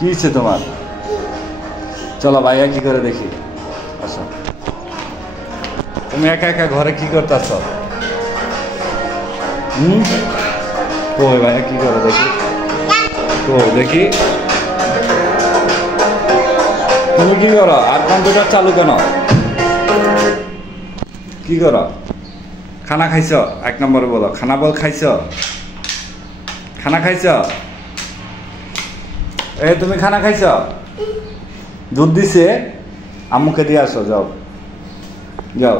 কি হচ্ছে তোমার? চলো ভাইয়া কি করে দেখি। আসো, তুমি একা একা ঘরে কি করতেছ? কই ভাইয়া কি করে দেখি, কই দেখি। তুমি কি করো? আর কম্পিউটার চালু কেন? কি করো? খানা খাইছ? এক নম্বরে বলো, খানা বল খাইছ? খানা খাইছ? তুমি খানা খাইছ? দুধ দিছে? আম্মুকে দিয়ে আসো, যাও যাও,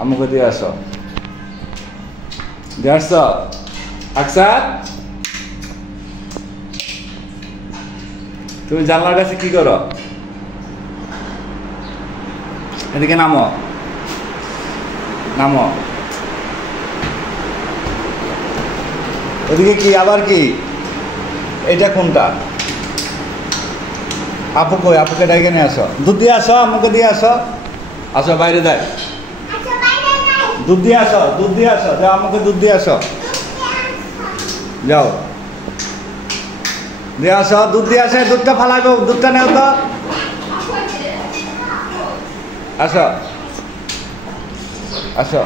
আম্মুকে দিয়ে আসো। দিয়ে আসছ? আকসার, তুমি জানলার কাছে কি করো? এদিকে নামো, নামো। ওদিকে কি আবার কি? এটা কোনটা? আপু কই? আপুকে ডাইকে নিয়ে আসো, দুধ দিয়ে আসো, আম্মুকে দিয়ে আসো। আসো বাইরে দেয়, দুধ দিয়ে আসো, দুধ দিয়ে আসো, যাও আম্মুকে দুধ দিয়ে আসো, যাও দিয়ে আসো, দুধ দিয়ে আসে। দুধটা ফালাইবো, দুধটা নেও তো। আসো আসো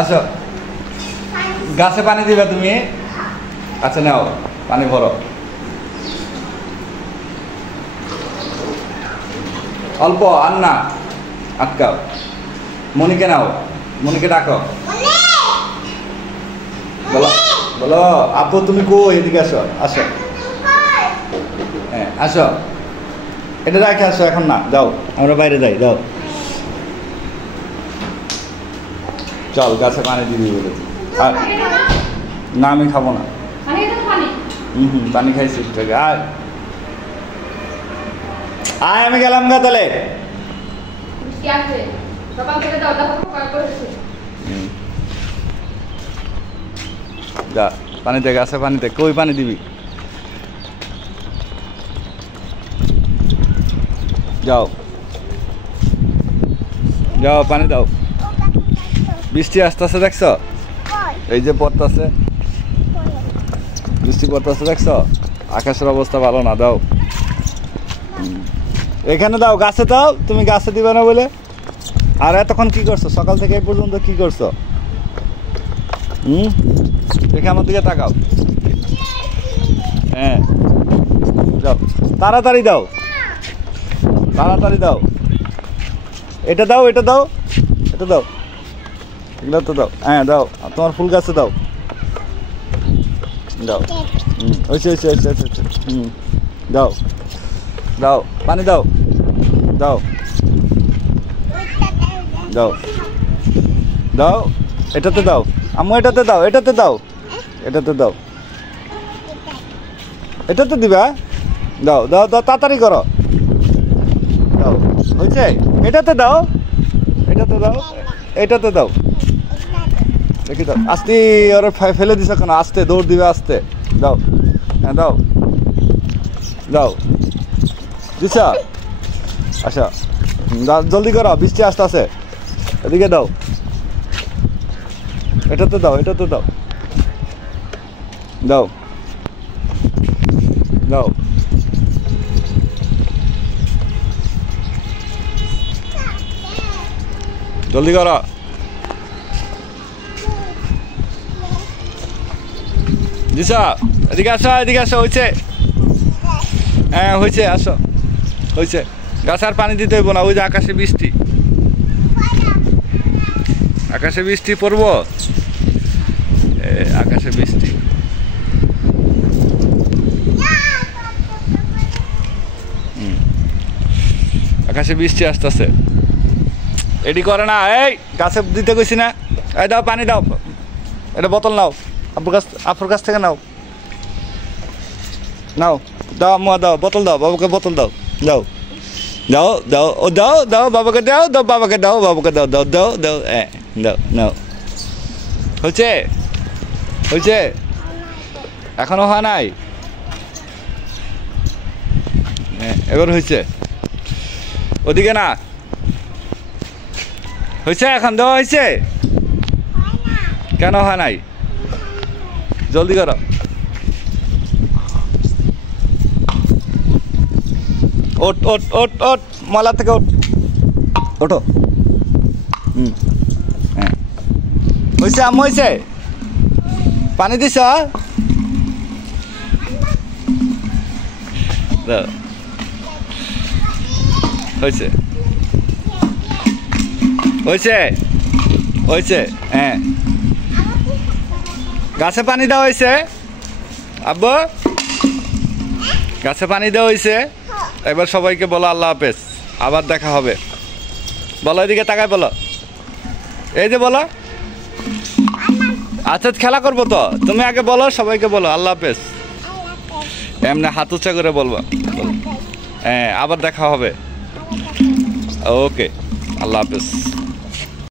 আসো, গাছে পানি দিবে তুমি? আচ্ছা নাও, পানি ভরো, অল্প, আর না, আটকাও। মনিকে নাও, মনিকে ডাকো, বলো বলো আপু তুমি কই? এদিকে আসো, আসো, হ্যাঁ আসো। এটা রাখে আসো, এখন না, যাও আমরা বাইরে যাই, যাও। চল গাছে পানি দিবি বলে। আর না, আমি খাবো না। পানি খাইছি, আর আয়, আমি গেলাম গা তাহলে। যা পানিতে, গাছে পানিতে। কই পানি দিবি? যাও যাও, পানি দাও। বৃষ্টি আসতেছে দেখছ? এই যে পড়তেছে, বৃষ্টি পড়তেছে দেখছ? আকাশের অবস্থা ভালো না, দাও এখানে দাও, গাছে দাও। তুমি গাছে দিবে না বলে। আর এতক্ষণ কি করছো? সকাল থেকে এই পর্যন্ত কি করছো? দেখে আমার দিকে তাকাও। হ্যাঁ যাও, তাড়াতাড়ি দাও, তাড়াতাড়ি দাও। এটা দাও, এটা দাও, এটা দাও, এগুলো তো দাও। হ্যাঁ দাও, তোমার ফুল গাছে দাও, দাও। হয়েছে হয়েছে হয়েছে হয়েছে। দাও দাও, পানি দাও, দাও দাও দাও। এটাতে দাও আম্মু, এটাতে দাও, এটাতে দাও, এটাতে দাও, এটাতে দিবা। দাও দাও দাও, তাড়াতাড়ি করো, দাও। হয়েছে? এটাতে দাও, এটাতে দাও, এটাতে দাও, দেখি দাও। আস্তে, ওরা ফেলে দিছে কেন? আস্তে, দৌড় দিবে আস্তে। দাও, হ্যাঁ দাও দাও, দিছ? আচ্ছা জলদি করো, বৃষ্টি আসতে আছে। এদিকে দাও, এটাতে দাও, এটাতে দাও, দাও দাও। জলদি করো। দিশা এদিকে আসো, এদিকে আসো। হয়েছে? হ্যাঁ হয়েছে, আসো। হয়েছে, গাছ আর পানি দিতে হইব না। ওই যে আকাশে বৃষ্টি, আকাশে বৃষ্টি পড়বো, আকাশে বৃষ্টি। আকাশে বৃষ্টি আসতেছে। এডি করে না, এই গাছে দিতে কইছি না। এই দাও, পানি দাও, এটা বোতল নাও, আপুর কাছ থেকে নাও, নাও, দাও আম্মু, দাও বোতল, দাও বাবাকে বোতল দাও, দাও দাও দাও, ও দাও দাও, বাবাকে দাও, দাও বাবাকে দাও, বাবাকে দাও, দাও দাও দাও, দাও নাও। হয়েছে? হয়েছে? এখনো হয় নাই? এবার হয়েছে? ওদিকে না হয়েছে? এখন দেওয়া হয়েছে? কেন হয় নাই? জলদি করো। ওট ওট ওট ওট ময়লা থেকে ওঠ, ওঠো। হ্যাঁ হয়েছে আম্মু, হয়েছে? পানি দিছ? হয়েছে হয়েছে হয়েছে। হ্যাঁ গাছে পানি দেওয়া হয়েছে আব্বু, গাছে পানি দেওয়া হয়েছে। এবার সবাইকে বলো আল্লাহ হাফেজ, আবার দেখা হবে। বলো এদিকে তাকায় বলো, এই যে বলো। আচ্ছা খেলা করবো তো, তুমি আগে বলো, সবাইকে বলো আল্লাহ হাফেজ। এমনি হাত উঁচা করে বলবো। হ্যাঁ আবার দেখা হবে। ওকে, আল্লাহ হাফেজ।